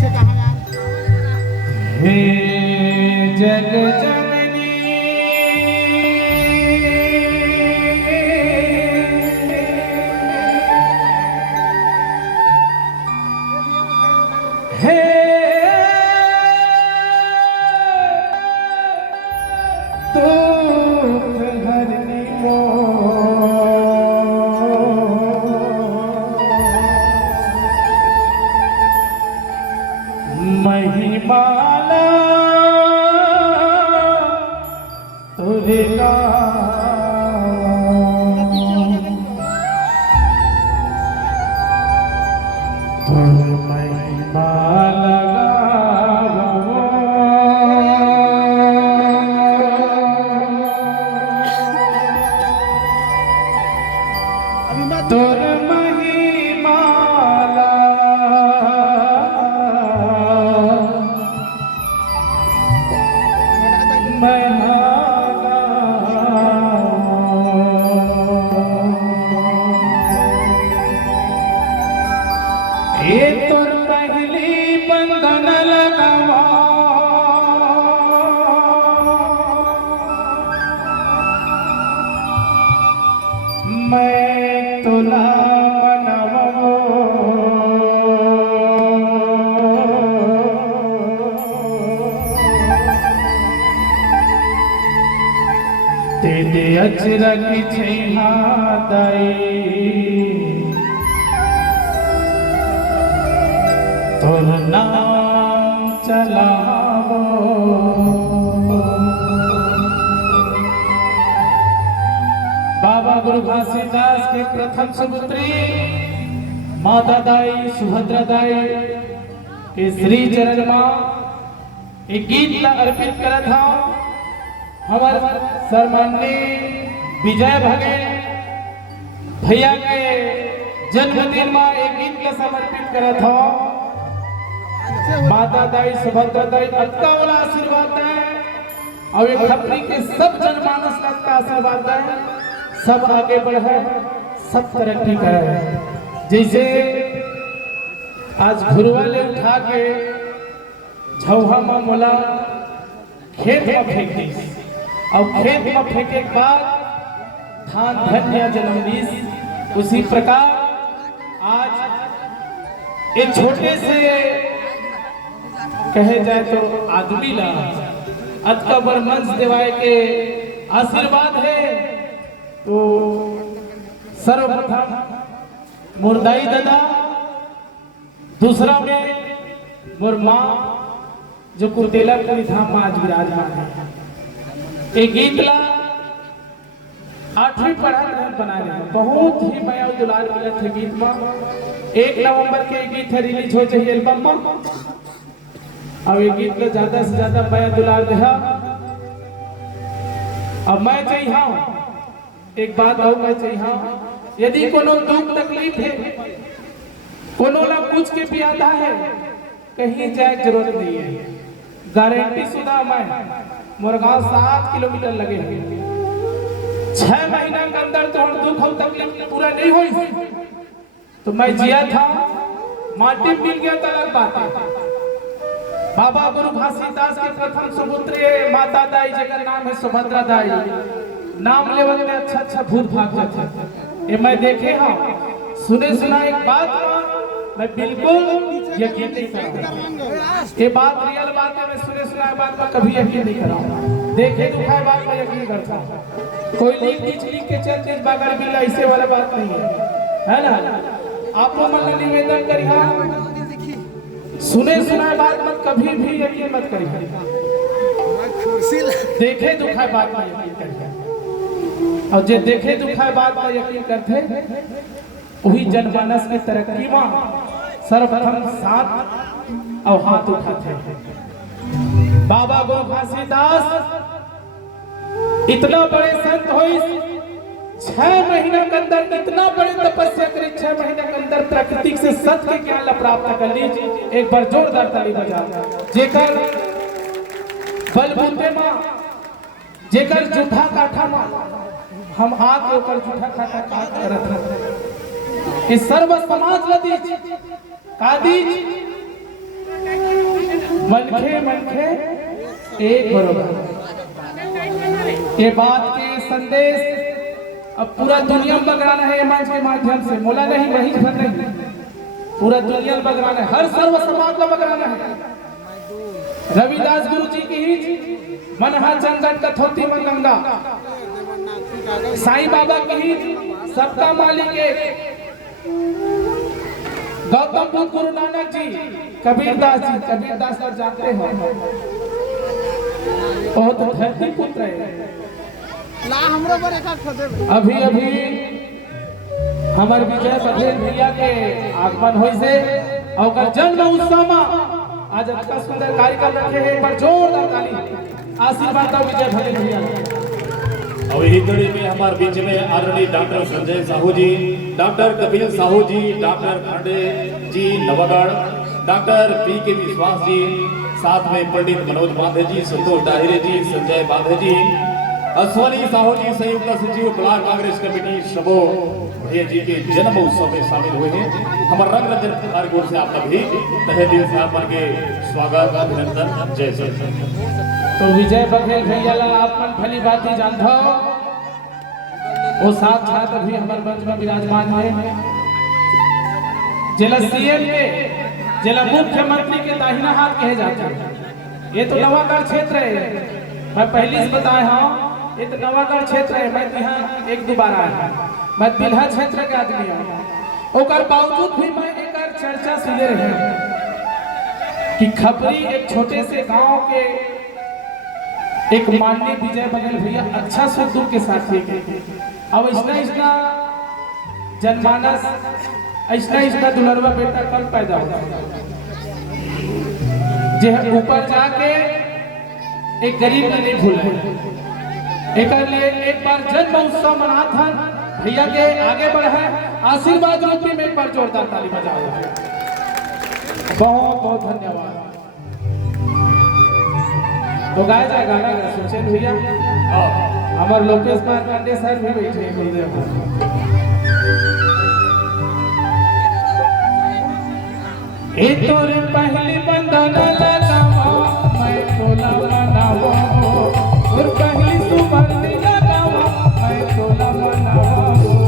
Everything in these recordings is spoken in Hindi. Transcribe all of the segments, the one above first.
ऐसे कहा यार। हे जग जननी हे दुख हरनी महिमाला तुझे का तुम महिमाला तुर महिमाला ये तुर पहली बंधन लगावा मैं तुला मनवो तेरे अचरक छैहा दाई तुर नाम चलावो बाबा गुरु घासीदास के प्रथम सुपुत्री माता दाई सुभद्रा दाई के श्री चरण में एक गीत ला अर्पित करत था हमार सम्माननीय विजय भगे भैया के जन्मदिन में एक गीत ला समर्पित करत था माता दाई सुभद्रा दाई अक्का वाला आशीर्वाद है और एक खपरी के सब जनमानस का आशीर्वाद है सब आगे बढ़े सब तरक्की करे जैसे आज घुरवा ले उठा के झौहा में मोला खेत में फेंक दी और खेत में फेंके के बाद धान धन्य जन्मदिन उसी प्रकार आज एक छोटे से कहे जाए तो आदमी ला अतकबर मंच देवाए के आशीर्वाद है तो सर्वप्रथम मुर्दाई दादा दूसरा में मोर माँ जो कुर्तेला पूरी धाम में आज विराजमान है एक गीत ला 8वीं पढ़ा बना रहे हैं बहुत ही माया दुलार मिला थे गीत में 1 नवंबर के गीत है रिलीज हो चाहिए एल्बम में अब ये गीत में ज्यादा से ज्यादा माया दुलार दे अब मैं चाहिए एक बात और मैं चाहिए यदि कोनो दुख तकलीफ है कोनो ला कुछ के पियादा है कहीं जाए जरूरत नहीं है गारंटी शुदा मैं मुरगांव 7 किलोमीटर लगे हुए 6 महीना के अंदर तो दुख और तकलीफ पूरा नहीं हुई तो मैं जिया था माटी मिल गया तो अलग बात है बाबा गुरु घासीदास के प्रथम सुपुत्री माता दाई जगह नाम है सुभद्रा दाई नाम लेवल में अच्छा भूत भाग जाते ये मैं देखे हाँ सुने सुना एक बात मैं बिल्कुल यकीन नहीं करता ये बात रियल बात है मैं सुने सुना बात पर कभी यकीन नहीं कर रहा देखे दुखाए बात पर यकीन करता कोई लिख के चलते बगैर बिल ऐसे वाला बात नहीं है ना आप मन निवेदन करिए सुने सुना बात मत कभी भी यकीन मत करिए देखे दुखाए बात पर यकीन करिए और जो देखे दुखाए बात पर यकीन करते वही जनमानस की तरक्की में सर्वप्रथम साथ और हाथ उठाते बाबा गुरु घासीदास इतना बड़े संत हो 6 महीने के अंदर इतना बड़ी तपस्या करी 6 महीने के अंदर प्राकृतिक से सत्य के ज्ञान प्राप्त कर लीजिए एक बार जोरदार ताली बजा जेकर बलबूते मां जेकर जूठा काठा मां हम आके ऊपर जूठा काठा काट करत इस सर्व समाज लदी कादी मनखे मनखे एक बरोबर। ये बात के संदेश अब पूरा दुनिया में बगराना है, मंच के माध्यम से। मोला नहीं, वही भर नहीं, पूरा दुनिया में बगराना है, हर सर्व समाज का बगराना है। रविदास गुरु जी की ही मनहा चंदन कथौती मन गंगा, साईं बाबा की ही सबका मालिक एक, गौतम बुद्ध गुरु नानक जी, कबीरदास जी। कबीरदास सर जाते हो वो तो धरती पुत्र है। अभी अभी हमारे विजय बघेल भैया के आगमन हुई से और जन्म उत्सव में आज अच्छा सुंदर कार्यक्रम रखे हैं, पर जोरदार ताली आशीर्वाद दो विजय बघेल भैया। अब यही कड़ी में हमारे बीच में आदरणीय डॉक्टर संजय साहू जी, डॉक्टर कपिल साहू जी, डॉक्टर खांडे जी नवागढ़, डॉक्टर पी के विश्वास जी, साथ में पंडित मनोज बांधे जी, संतोष डाहिरे जी, संजय बांधे जी, अश्वनी साहू जी, संयुक्त सचिव ब्लॉक कांग्रेस कमेटी सबो भैया जी के जन्म उत्सव में शामिल हुए हैं। हमारे रंग रंजन कार्यक्रम से आप सभी तहे दिल से आप के स्वागत अभिनंदन जय जय। तो विजय बघेल भैया ला आपन भली बात ही जानता हो, वो साथ अभी हमारे मंच में विराजमान है। जिला सीएम के, जिला मुख्यमंत्री के दाहिना हाथ कहे जाते हैं। ये तो नवागढ़ क्षेत्र है, मैं पहले से बताया हूँ, ये तो नवागढ़ क्षेत्र है। मैं यहाँ एक दो बार आया, मैं बिल्हा क्षेत्र के आदमी हूँ। और बावजूद भी मैं एक चर्चा सुने रहे कि खपरी एक छोटे से गांव के एक माननीय विजय बघेल भैया अच्छा सुख दुख के साथ ही अब इसना जनमानस इसना दुलरवा बेटा कल पैदा हुआ, जे ऊपर जाके एक गरीब नहीं भूले। एक लिए एक बार जन्म उत्सव मना था भैया के आगे बढ़े, आशीर्वाद रूपी में एक बार जोरदार ताली बजाओ। बहुत बहुत धन्यवाद। तो गाया जाए गाना सुचेत भैया, हमारे लोकेश पांडे सर भी बैठे हैं गुरुदेव। ए तोरे पहली बंधन लगावा मैं तोला मनावा हो, और पहली सुमरनी लगावा मैं तोला मनावा हो।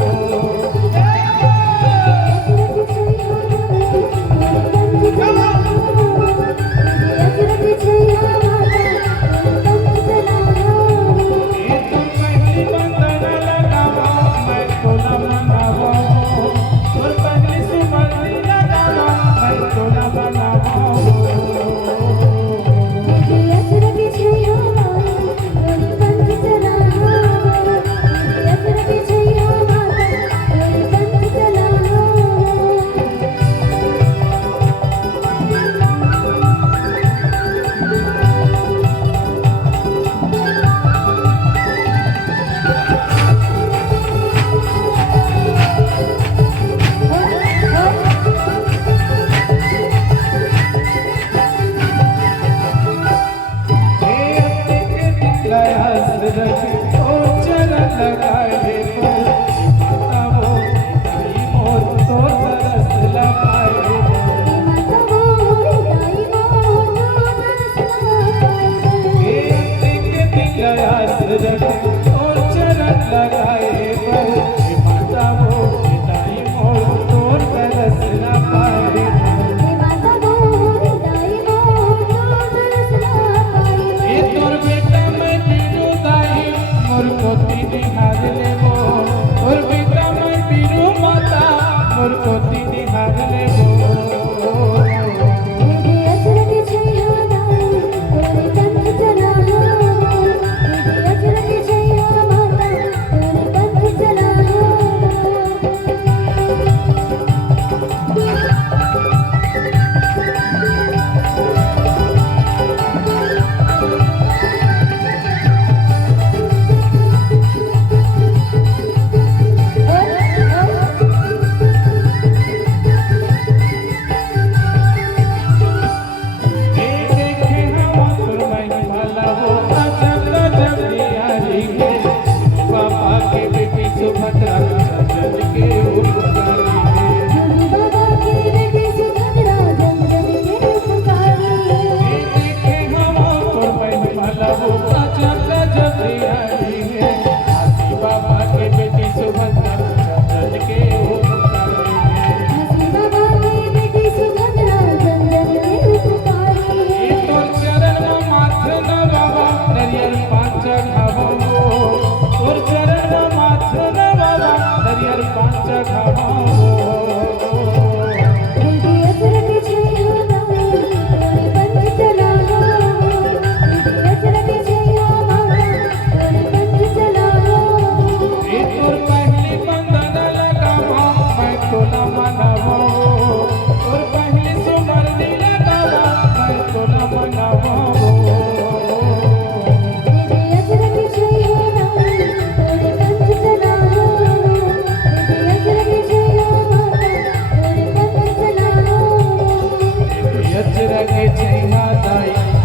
लगे छैया दाई